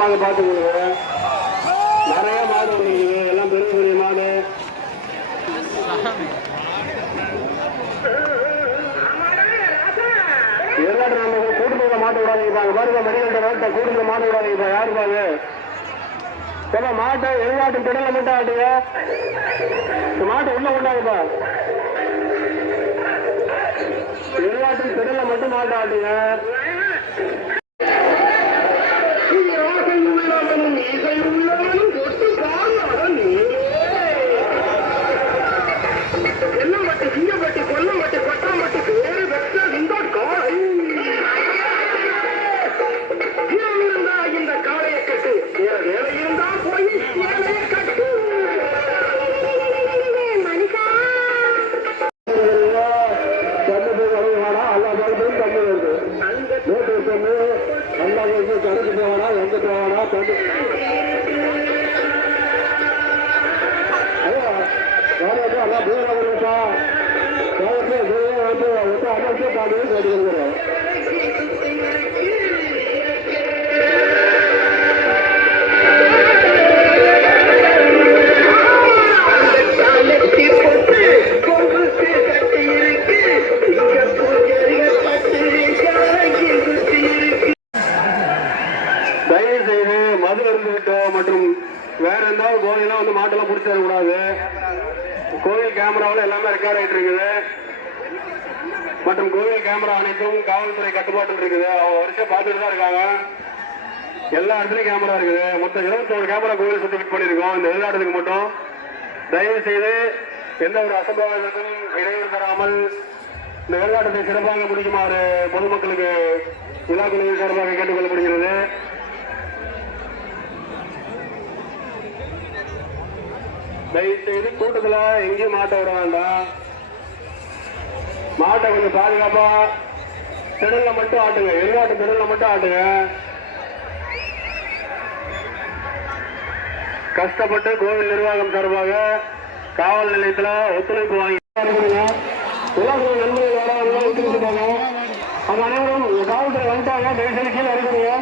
கவனமாக பார்த்துக்கொள்ளுங்க. நிறைய மாடு வந்துருக்குது, எல்லாம் பெரிய பெரிய மாடு. ஏற்காடு நம்ம கூட்டத்துல மாட்ட விடாதீங்கப்பா. பாருங்க மெடிக்கல் ரோட்ட கூட்டத்துல மாட்ட விடாதீங்கப்பா. யாரு பாரு மாட்டை எதிர்நாட்டு திடல மட்டும் ஆட்டுங்க. மாட்டை உள்ள கொண்டாங்கப்பா. எதிர்நாட்டு திடல மட்டும் மாட்ட ஆட்டுங்க. கடைக்கு போவானா எங்க போவானா எல்லாம் தூரப்பா அமைச்சே பாட்டு கேட்டுக்கிறோம். மற்றும் வேற எந்தாவது கோயிலாம் வந்து மாட்டெல்லாம் பிடிச்சிட கூடாது. கோயில் கேமராவில் எல்லாமே ரெக்கார்ட் ஆகிட்டு இருக்குது. மற்றும் கோயில் கேமரா அனைத்தும் காவல்துறை கட்டுப்பாட்டில் இருக்குது. அவங்க வருஷம் பார்த்துட்டு தான் இருக்காங்க. எல்லா இடத்துலையும் கேமரா இருக்குது. மொத்தம் 21 கேமரா கோயில் சுற்றி ஃபிட் பண்ணியிருக்கோம். இந்த எதிர்காலத்துக்கு மட்டும் தயவு செய்து எந்த ஒரு அசம்பாவிதத்துக்கும் இடையூறு தராமல் இந்த எதிர்காலத்தை சிறப்பாக முடிக்குமாறு பொதுமக்களுக்கு விழாக்குழுவின் சார்பாக கேட்டுக்கொள்ளப்படுகிறது. தயவு செய்து கூட்டத்துல எங்கேயும் மாட்ட விட வேண்டாம். மாட்டை கொஞ்சம் பாதுகாப்பா திடல்ல மட்டும் ஆட்டுங்க. எதிர்நாட்டு திடல்ல மட்டும் ஆட்டுங்க. கஷ்டப்பட்டு கோவில் நிர்வாகம் சார்பாக காவல் நிலையத்தில் ஒத்துழைப்பு வாங்கி நண்பர்கள் யாராவது ஒத்துழைச்சுட்டாங்க. அவங்க அனைவரும் காவல்துறை வந்துட்டாங்க. தயவுசெய்து கீழே இறக்குறீங்க.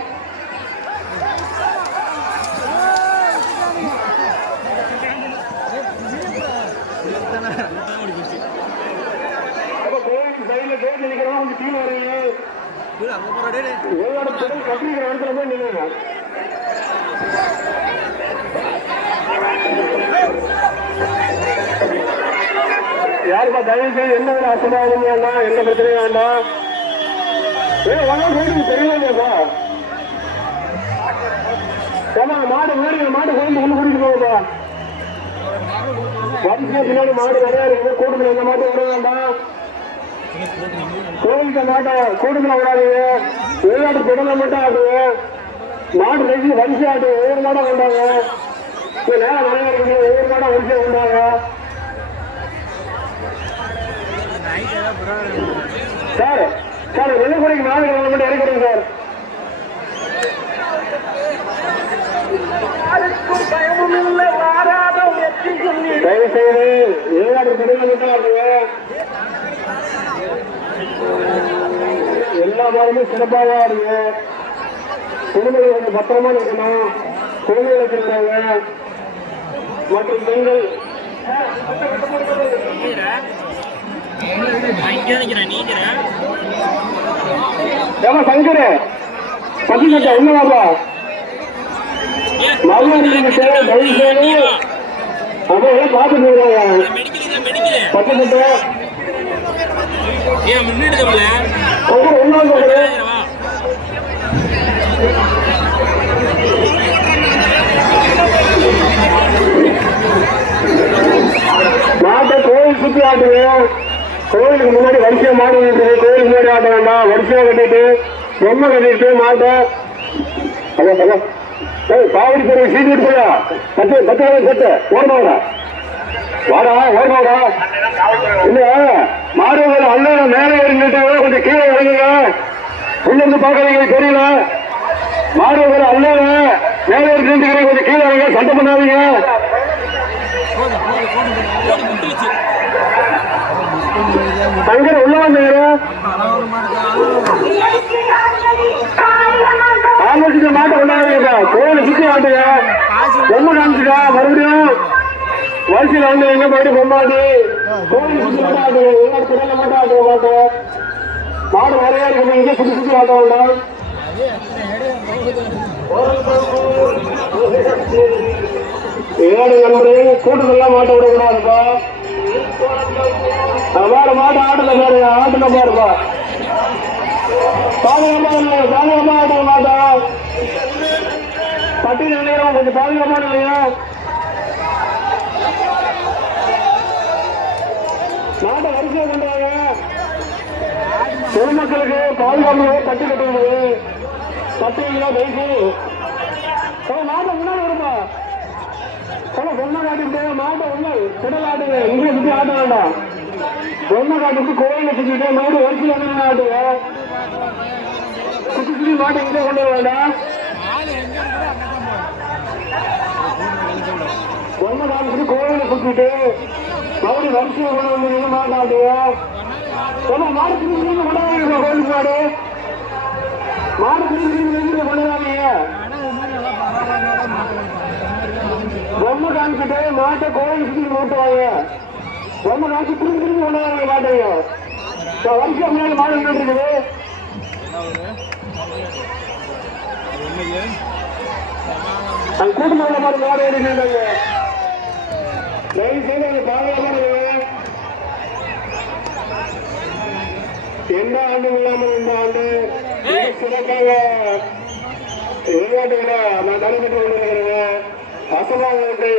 கேட்டு நிக்கிறோம். கொஞ்சம் கீழே வரீங்க. கட்டிக்கிற இடத்துல போய் நில்லுங்க. யாருப்பா தயவு செய்து எந்த ஒரு அசம்பாவிதம் வேண்டாம், எந்த பிரச்சனையும் வேண்டாம். தெரியலையாப்பா மாடு முன்னாடி மாடு கோயில் உள்ள கூட்டிட்டு போகுப்பா. வரிசையா பின்னாடி மாடு நிறைய இருக்கு. கூட்டத்தில் எந்த மாட்டும் விட வேண்டாம். கோவிலுக்கு மாட்டை கூட்டத்தில் விடாதீங்க. வெளிநாட்டு திடல மட்டும் ஆட்டுங்க. மாடு ரைசி வரிசை ஆட்டு ஒவ்வொரு மாடா கொண்டாங்க. நேரம் நிறைய இருக்கு. ஒவ்வொரு மாடா வரிசையா கொண்டாங்க. சார் சார் வெள்ளக்குறைக்கு மாடுகளை மட்டும் இறக்கிறேன் சார். தயவு செய்து வெளிநாட்டு திடல மட்டும் ஆட்டுங்க. எல்லா மாடுமே சிறப்பாக ஆடுங்க. குடும்பங்கள் கொஞ்சம் பத்திரமா இருக்கணும். குழந்தைகள் வச்சிருக்காங்க மற்றும் பெண்கள் சங்கர பத்தி கட்ட என்னவாப்பா மறுநாள் அதான் பார்த்து போயிருவாங்க. பத்து கட்ட மாட்டை கோயில் சுற்றி ஆட்டுங்க. கோயிலுக்கு முன்னாடி வரிசையா மாடு இருக்குது. கோயிலுக்கு முன்னாடி ஆட்ட வேண்டாம். வரிசையா கட்டிட்டு பொம்மை கட்டிட்டு மாட்டை காவடி போய் சீட்டு போயா பத்து பத்து ஓடமாடா வாடா ஓடமாடா. இல்ல மாடுகள் அல்ல மேலே இருந்துட்டு கொஞ்சம் கீழே இறங்குங்க. உள்ள இருந்து பாக்குறீங்க தெரியல. மாடுகள் அல்ல மேலே இருந்து கொஞ்சம் கீழே இறங்க. சண்டை பண்ணாதீங்க. தங்கர உள்ள வந்து ஆப்போசிட்ல மாட்டை கொண்டாடுங்க. கோயிலை சுத்தி ஆட்டுங்க. பொம்மை காமிச்சுக்கா. மறுபடியும் வரிசையில் வந்து எங்க போயிட்டு பொம்மாட்டி கோயிலை சுத்தி மட்டும் ஆட்டுங்க. எங்க குடல மட்டும் ஆட்டுங்க. மாட்டோம் மாடு நிறைய இருக்கு. இங்கே சுத்தி சுத்தி ஆட்ட வேண்டாம். ஏழு நண்பர்கள் கூட்டத்தெல்லாம் மாட்ட விடக்கூடாதுப்பா. வேற மாட்டு ஆட்டுல பாருங்க. ஆட்டுல பாருப்பா. பாதுகாப்பா ஆட்ட மாட்டோம். பட்டியல் நிலையம் கொஞ்சம் பாதுகாப்பா நிலையம். நாட்டை வரிசையை கொண்டு வாங்க. பொதுமக்களுக்கு பாதுகாப்பு கட்டி கட்டுவது பட்டியலா பேசி மாட்டை முன்னாடி வருப்பா. பொண்ணை காட்டிட்டு மாட்டை உள்ள குடல் ஆட்டுங்க. இங்கே சுற்றி ஆட்ட வேண்டாம். பொண்ணை காட்டிட்டு கோயிலை சுற்றிட்டு மாடு வரிசையில் வந்து ஆட்டுங்க. சுற்றி சுற்றி மாட்டை இங்கே கொண்டு வர வேண்டாம். பொண்ணை காட்டிட்டு கோயிலை சுற்றிட்டு மறுபடியும் வரிசையை கொண்டு வந்து மாட்டை ஆட்டுங்க. மாடு திரும்பி கொண்டாடுங்க. கோயிலுக்கு மாடு திரும்பி கொண்டாடுறீங்க. பொம்மை காமிச்சுட்டு மாட்டை கோயில் சுற்றி மூட்டுவாங்க. பொம்மை காமிச்சு திரும்பி திரும்பி கொண்டாடுறாங்க மாட்டைங்க. வருஷம் முன்னாடி மாடு இருக்குது. அந்த கூட்டம் உள்ள மாதிரி மாடு எடுக்கிறாங்க. தயவு செய்து அந்த பாதுகாப்பான எந்த ஆண்டும் இல்லாமல் இந்த ஆண்டு சிறப்பாக விளையாட்டுகளை நான் நடைபெற்று கொண்டிருக்கிறேன். அசம்பாவிதத்தை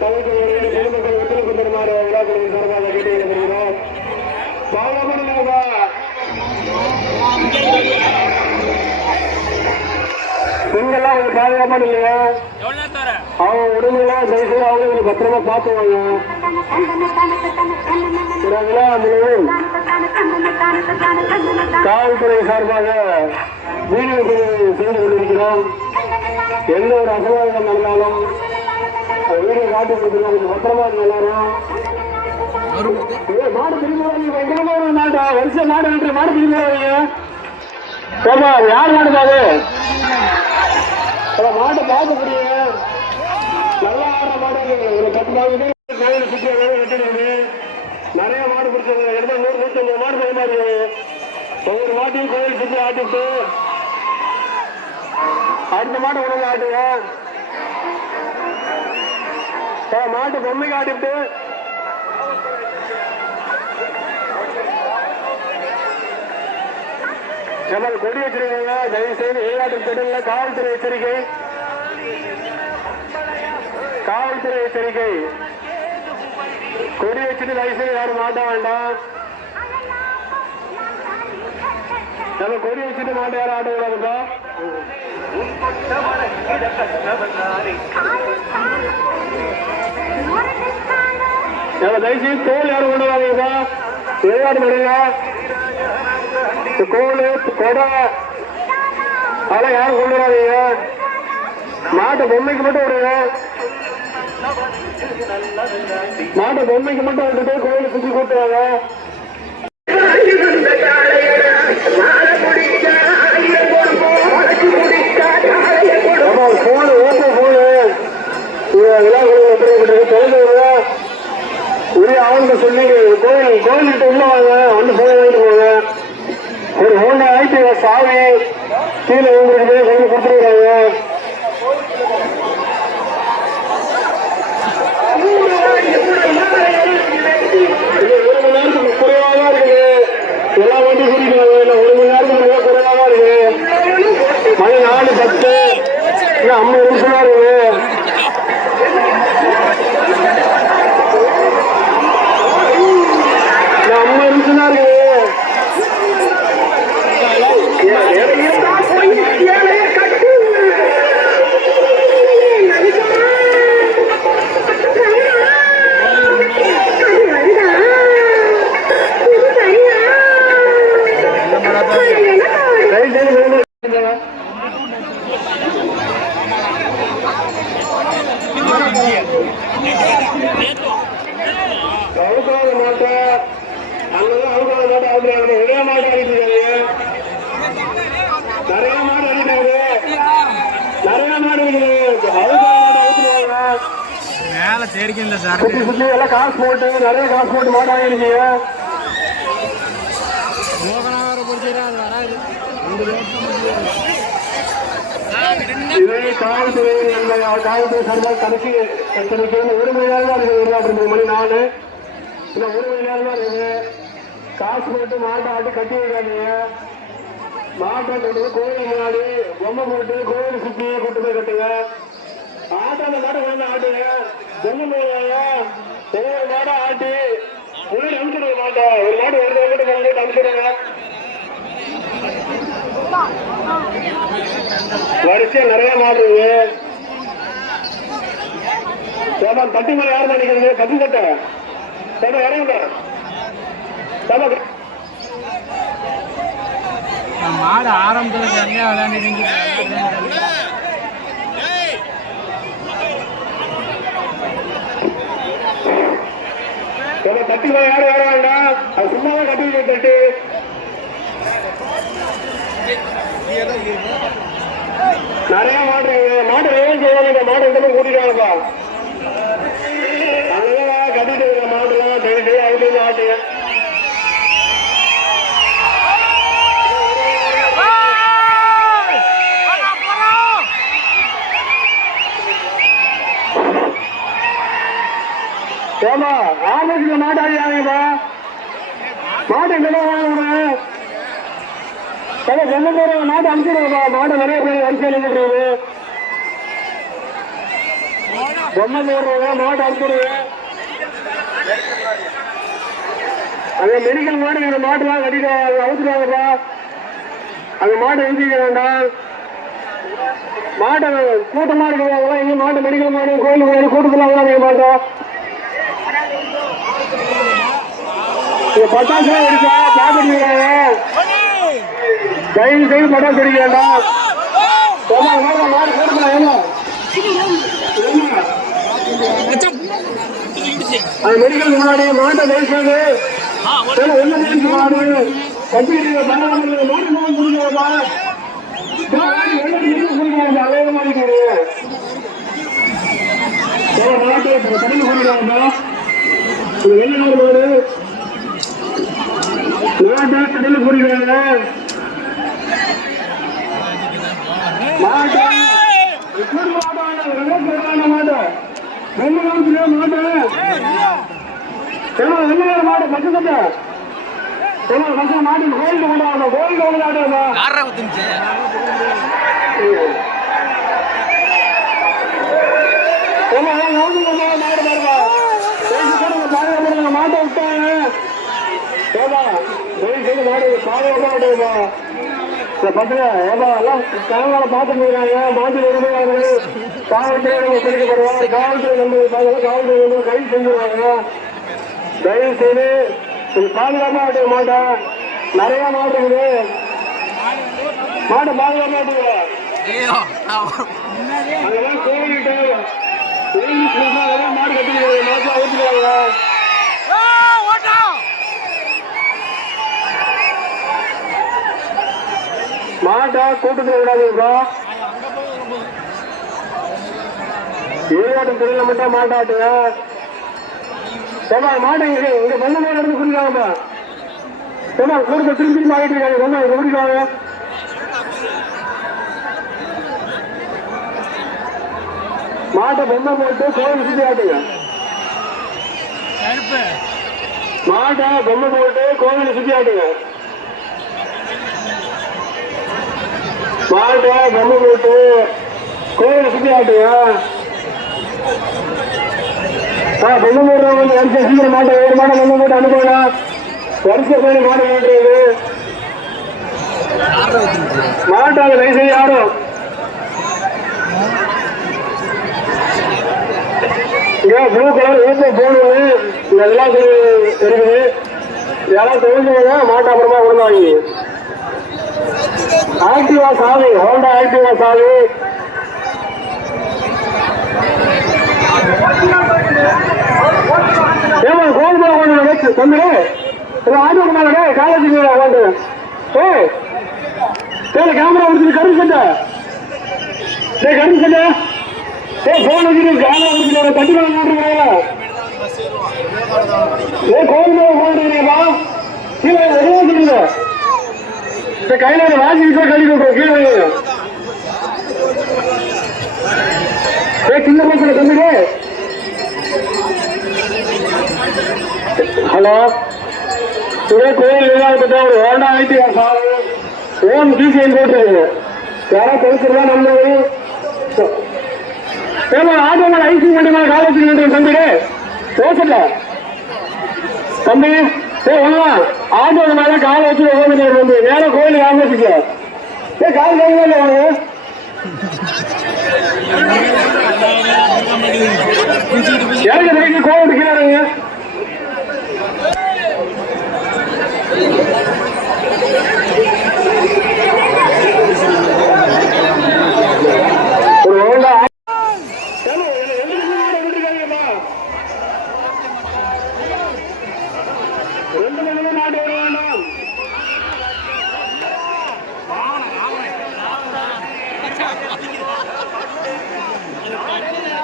தவிர்க்க பொதுமக்கள் ஒத்துழைப்பு தருமாறு விழாக்களின் சார்பாக கேட்டுக்கொண்டிருக்கிறோம். பாதுகாப்பான பெண்கள்லாம் ஒரு பாதுகாப்பான இல்லையா? அவங்க உடம்புலாம் தயவுசெய்து அவங்க பத்திரமா பார்த்துவாங்க. விழா முழுவதும் காவல்துறை சார்பாக வீடியோ செய்து கொண்டிருக்கிறோம். எந்த ஒரு அசம்பாவிதம் நடந்தாலும் வீடியோ காட்டி கொடுத்துருக்கோம். பத்திரமா எல்லாரும் மாடு திரும்பி நாட்டா வருஷம் மாடு நன்றி. மாடு திரும்பி யார் மாடுதாது மாட்டை பார்க்கக்கூடிய நல்லா ஆடுற மாடு ஒரு 10 மாடு சுற்றி வெட்டிடுது. நிறைய மாடு பிடிச்சது எடுத்த 100-150 மாடு போய் மாதிரி ஒவ்வொரு மாட்டையும் கோயில் சுற்றி ஆட்டிட்டு அடுத்த மாட்டை உடனே ஆட்டுங்க. மாட்டு பொம்மைக்கு ஆட்டிட்டு கொடி வச்சிருக்கீங்க. தயவு செய்து விளையாட்டு திடல்ல காவல்துறை எச்சரிக்கை. காவல்துறை எச்சரிக்கை. கொடி வச்சுட்டு தயவு செய்து யாரும் மாட்ட வேண்டாம். நம்ம கொடி வச்சுட்டு மாட்ட யாரும் ஆட்டக்கூடாதுப்பா. தயவுசெய்து தோல் யாரும் கொண்டு வாங்கப்பா. விளையாட்டு பண்ணுங்க. கோல் கொடை அதெல்லாம் யாரும் கொண்டு வராதீங்க. மாட்டை பொம்மைக்கு மட்டும் விடுங்க. மாட்டை பொம்மைக்கு மட்டும் விட்டுட்டு கோயிலை சுற்றி கூட்டுவாங்க. போனு ஓப்போ போனு விழாக்கள் தொலைந்து உரிய ஆளுங்க சொல்லி கோயில்கிட்ட உள்ள வாங்க. வந்து போன வாங்கிட்டு போங்க. ஒரு ஹோண்டா ஆயிட்டு சாவி கீழே உங்களுக்கு கொஞ்சம் கொடுத்துருக்காங்க. ஒரு மணி நேரத்துக்கு குறைவாக தான் இருக்குது. எல்லா வண்டியும் கூட்டிட்டு 1 மணி நேரத்துக்கு மிக குறைவாக தான் இருக்கு. மணி 4:10 50 நிமிஷம் தான் இருக்கு. அவுக்காத மாட்டை அங்கதான் அவுக்காத மாட்டை அவுக்குறாங்க. ஒரே மாட்டை அடிக்கிறாங்க. நிறைய மாடு அடிக்கிறாங்க. மேல தேடிக்கல சார். சுத்தி எல்லாம் காசு போட்டு நிறைய காசு போட்டு மாட்டாங்க இருக்கீங்க. இதே காவல்துறை காவல்துறை சார்பாக கணக்கு ஒரு மணி நேரம் தான் இருக்குது. 2 மணி 4 இன்னும் 1 மணி நேரம் தான் இருக்குது. காசு போட்டு மாட்டை ஆட்டி கட்டி வைக்காதீங்க. மாட்டை கொண்டு போய் கோயில் முன்னாடி பொம்மை போட்டு கோயில் சுற்றி கூட்டு போய் கட்டுங்க. ஆட்டான மாட்டை கொண்டு ஆட்டுங்க. பொம்மை போடுவாங்க. ஒவ்வொரு மாடை ஆட்டி முன்னாடி அனுப்பிச்சுடுங்க. மாட்டை ஒரு மாடு ஒரு கிலோமீட்டர் கொண்டு அனுப்பிச்சுடுங்க. வரிசையா நிறைய மாடு இருக்கு. தட்டி மேல யாரும் நினைக்கிறது பத்து கட்ட இறங்க மாடு ஆரம்பத்துல விளையாண்டு தட்டி மேல யாரும் வர வேண்டாம். அது சும்மாவே கட்டி தட்டு நிறைய மாடு இருக்கு. மாடு வேணும் செய்வாங்க. மாடு எந்த கூட்டிட்டாங்கப்பா. அதெல்லாம் கட்டிட்டு இருக்கிற மாடுலாம் டெய்லி அதுலேருந்து ஆட்டுங்க. ஏமா ஆபீஸ்ல மாட்டாடியாங்கப்பா. மாடு எங்கதான் வாங்க என்ன பேர் மாட்டை அனுப்பிடுங்கப்பா. மாட்டை நிறைய பேர் வரிசை நின்றுடுறது. பொம்மை போடுறவங்க மாட்டை அனுப்பிடுங்க. அந்த மெடிக்கல் மாடு இந்த மாட்டுலாம் கட்டிட்டு அவுத்துருவாங்கப்பா. அந்த மாட்டை எழுதிக்க வேண்டாம். மாட்டை கூட்டமா இருக்கிறவங்க எங்க மாட்டு மெடிக்கல் மாடு கோயிலுக்கு மாடு கூட்டத்தில் மாட்டோம். பட்டாசு அடிச்சா பாத்துருக்காங்க. தயவு செய்து பட்டாசு அடிக்க வேண்டாம். மாடு கூட்டத்தில் அது மெடிக்கல் முன்னாடி மாட்டை தயவுசெய்து மாடு கட்டி மாடு புரிஞ்சுப்பா. அலைய மாதிரி மாட்டை தண்ணி புரிஞ்சாங்கப்பா. வெளிநாடு மாடு மாட்டை தண்ணியில் புரிஞ்சாங்க. மாட்டை மாடு பச்சை சட்டை மாட்டு கோயிலுக்கு கொண்டாடணும். கோயிலுக்கு கொண்டாடுமா மாடு பாருமா. பாதுகாப்பு மாட்டை விட்டாங்க. மாடு பாதுகாப்பா பசங்க எல்லாம் கேமரா பார்த்துட்டு இருக்காங்க. மாட்டு உரிமையாளர்கள் காவல்துறை பிடிக்கப்படுவாங்க. காவல்துறை நம்பர் காவல்துறை நம்பர் கைது செஞ்சிருவாங்க. தயவு செய்து பாதுகாப்பா ஆட்டுங்க. மாட்டை நிறைய மாடு இருக்குது. மாட்டை பாதுகாப்பா ஆட்டுங்க. அதெல்லாம் கோவில்கிட்ட மாடு கட்டிக்கிறது. மாட்டை ஊற்றுவாங்க. மாட்டை கூட்டத்தில் விடாதீங்கப்பா. ஏரியாட்டம் தெரியல மட்டும் மாட்டாட்டுங்க. மாட்டை இங்க பொண்ணு மாடு எடுத்து குடிக்காங்கப்பா. கூட்டத்தை திரும்பி ஆகிட்டு இருக்காங்க. பொண்ணு இங்க குடிக்காங்க. மாட்டை பொம்மை போட்டு கோவில் சுத்தி ஆட்டுங்க. மாட்டை பொம்மை போட்டு கோவில் சுத்தி ஆட்டுங்க. மாட்டை பொம்மை போட்டு கோவில் சுத்தி ஆட்டுங்க. பொம்மை போடுறவங்க வரிசை சீக்கிரம் மாட்டை ஒரு மாட்டை பொம்மை போட்டு அனுப்பலாம். வரிசை கோயில் மாட்டை போட்டுறது மாட்டாங்க. வயசு யாரும் ப்ளூ கலர் ஊத்த போடுவது இதெல்லாம் இருக்குது. யாராவது தெரிஞ்சவங்க மாட்டை அப்புறமா விழுந்தாங்க. ஆக்டிவா சாவி ஹோண்டா ஆக்டிவா சாவி கோவில் தம்பி ஆட்டோ மேலே காலேஜ் கேமரா முடிச்சு கரும்பு சட்டை கரும்பு சட்டை போன் வச்சுட்டு காலை முடிச்சு தட்டி மேல போட்டுருக்கா கோயில் போட்டுருக்கீங்கப்பா கீழே எதுவும் சொல்லுங்க கையில ஒரு வாசி கழுவி கொடுக்கும் கீழே சின்ன பசங்க தம்பிடு ஹலோ இதே கோயில் இல்லாத ஒரு ஹோண்டா ஐடி ஓன் டிசிஎன் போட்டுருக்கு யாரா கொடுத்துருந்தா நம்ம ஆட்டோமேல ஐசி வண்டி மேல கால வச்சுக்கிட்டு தம்பிடு பேசல தம்பி ஆட்டோ மேல கால வச்சு ஓடுங்க தம்பி நேரம் கோயிலுக்கு ஆரம்பிச்சுக்க கால் வாங்க இல்லை வாங்க எனக்கு கோவில் இருக்கிறாருங்க ஒரு ஹோண்டா ரெண்டு மணி நாட்டு வர வேண்டாம்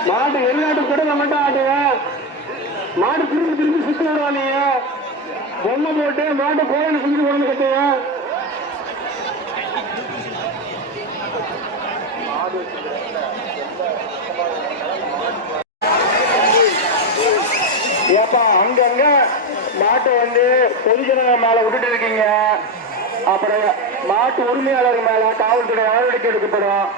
மாட்டு வெளிநாட்டு கூட நம்மகிட்ட ஆட்டுங்க மாடு திருப்பி திருப்பி சுத்தி வருவானீங்க பொம்மை போட்டு மாட்டு கோயில் சுத்தி கொண்டு கட்டுங்க ஏப்பா அங்கங்க மாட்டை வந்து பொதுஜனங்க மேல விட்டுட்டு இருக்கீங்க அப்புறம் மாட்டு உரிமையாளர் மேல காவல்துறை நடவடிக்கை எடுக்கப்படும்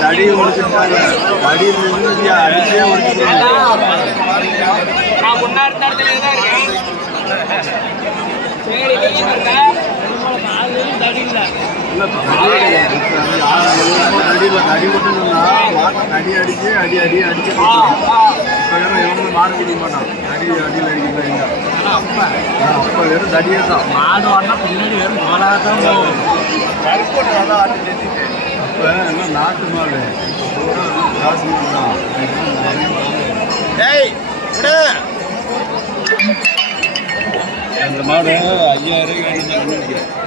தடி ஒடிச்சுட்டாங்க தடி அடிச்சே ஒடிச்சுட்டாங்க நான் முன்னாடி தடி அடிச்சு அடி அடி அடிச்சு இவங்களும் மாடு பிடிக்க மாட்டான் அடி அடியில் அடிக்கிறாங்க அப்போ வெறும் தடியே தான் மாடு வாடினா பின்னாடி வெறும் மாடாதான் போகும் நல்லா ஆட்டு சேர்த்துட்டு அப்போ எல்லாம் நாட்டு மாடு காசு அந்த மாடு 5000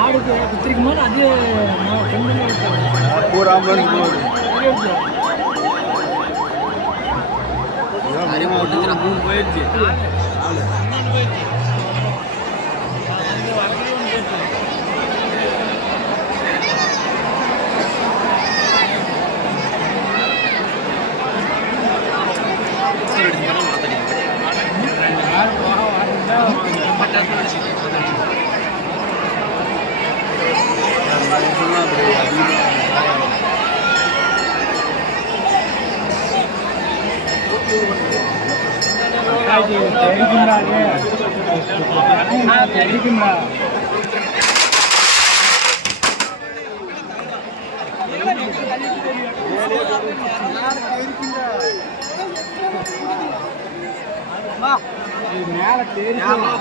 மாடுக்கு குத்திரிக்கும் போது அது ஒரு ஆம்புலன்ஸ் போகுது போயிடுச்சு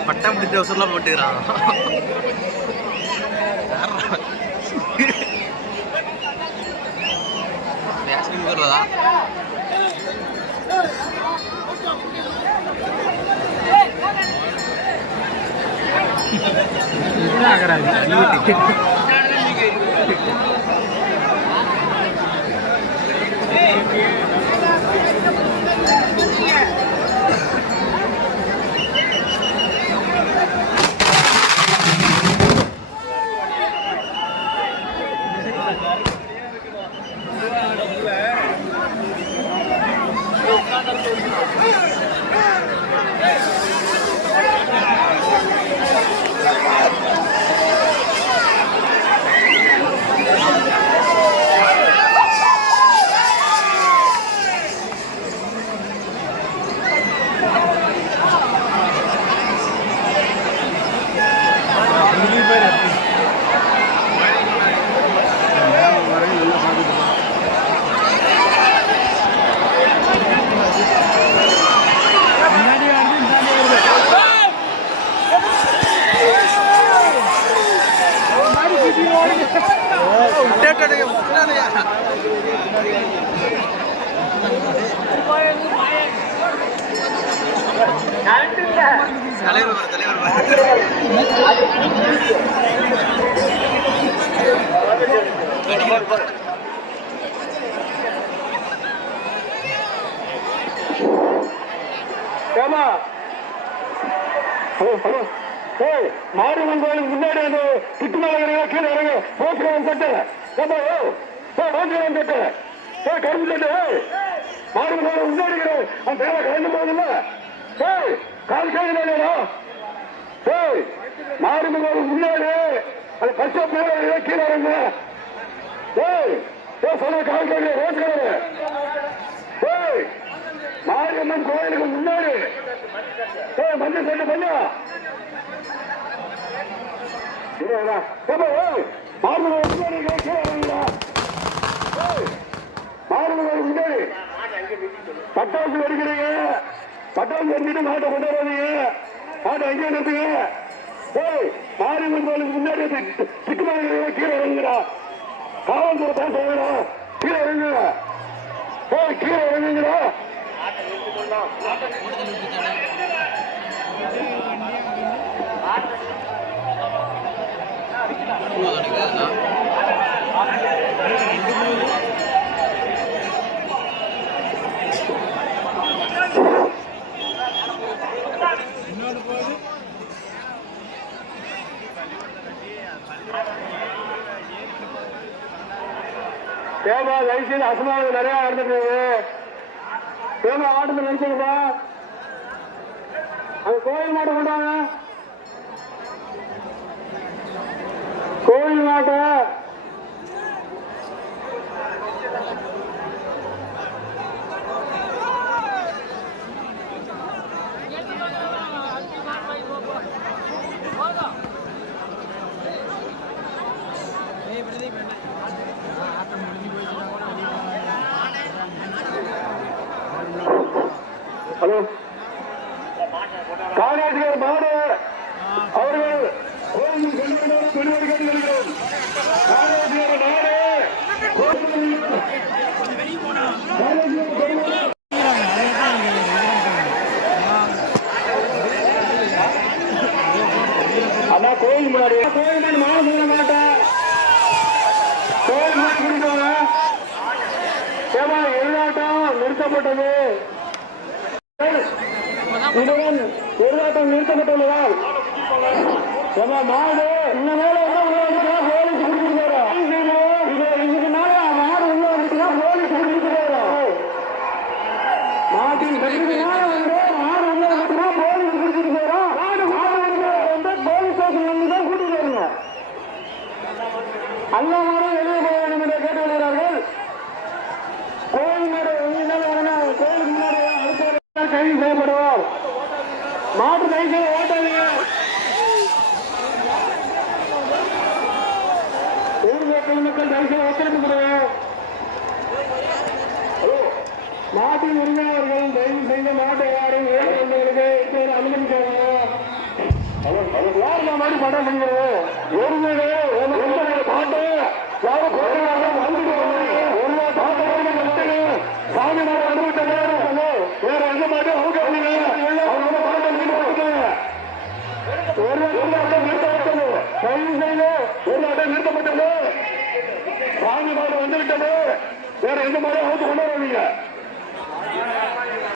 பட்டம் பிடிச்ச அவசரம்லாம் போட்டுக்கிறான். வருவதா மாரியம்மன் கோயிலுக்கு முன்னாடி அந்த திட்டுமலை கீழே இறங்க போச்சுக்கலாம் தட்டு போச்சுக்கலாம் தட்டு கரும்பு தட்டு மாரியம்மன் கோயிலுக்கு முன்னாடி அந்த தேவை கலந்து போகுதுல்ல கால் கையில மாரியம்மன் கோயிலுக்கு முன்னாடி அது பச்சை பேர கீழே இறங்க சொல்ல கால் கையில ரோஸ் கலரு மாரியம்மன் கோயிலுக்கு முன்னாடி மஞ்சள் சட்டு பண்ணா பட்டாசு வருகிறீங்க பட்டாசு வந்துட்டு மாட்டை கொண்டு வராதீங்க மாட்டை அங்கே நிறுத்துங்க மாரியம்மன் கோயிலுக்கு முன்னாடி திட்டுமாங்க கீழே இறங்குறா காவல்துறை தான் சொல்லணும் கீழே இறங்குங்க கீழே இறங்குங்களா தேவா தயவுசெய்து அசமாவது நிறைய நடந்துட்டு தேவா ஆட்டத்தை நினைச்சுங்கப்பா அது கோயில் மாட்டை கொண்டாங்க கோயில் மாட்டை ஹலோ காலேஜர் மாடு அவர்கள் கோயில் பெருமை கேட்டுக்கிறோம் காலேஜர் அண்ணா கோயில் முன்னாடி கோயில் முன்னாடி மாடு சொல்ல மாட்டேன் கோயில் முன்னாடி குடிக்கோங்க ஏமா எல்லாட்டம் நிறுத்தப்பட்டது போராட்டம் நிறுத்தப்பட்டுள்ளதால் மாடு இந்த மேல போலீஸ் குடிச்சிட்டு போறோம் இதுக்கு மேல மாடு உள்ள வந்துட்டுனா போலீஸ் குடிச்சிட்டு போறோம் மாட்டின் மாடு உள்ள வந்துட்டுனா போலீஸ் குடிச்சிட்டு போறோம் வந்து போலீஸ் ஸ்டேஷன் வந்து தான் கூட்டிட்டு வருங்க எல்லா மாடும் வெளியே போக வேண்டும் என்று கேட்டு வருகிறார்கள் கோயில் மாடு கோயிலுக்கு முன்னாடி அடுத்த கைது செய்யப்படுவோம் மாட்டு கைகளை ஓட்டாதீங்க ஊர் மக்கள் கைகளை ஒத்துழைக்கப்படுவோம் மாட்டின் உரிமையாளர்கள் தயவு செய்த மாட்டை யாரும் ஏற்படுவதற்கு மாட்டா முடிகிறது ஒரு பாட்டு யாரும் ஒரு பாட்டு சாமி மாடு அனுபவித்த வேற எந்த மாட்டும் அவங்க அவங்க பாட்டை ஒரு நிறுத்தப்பட்டது ஒரு நாட்டை நிறுத்தப்பட்டது சாமி மாடு வந்து விட்டது வேற எந்த மாடும் அவங்க கொண்டாடுவீங்க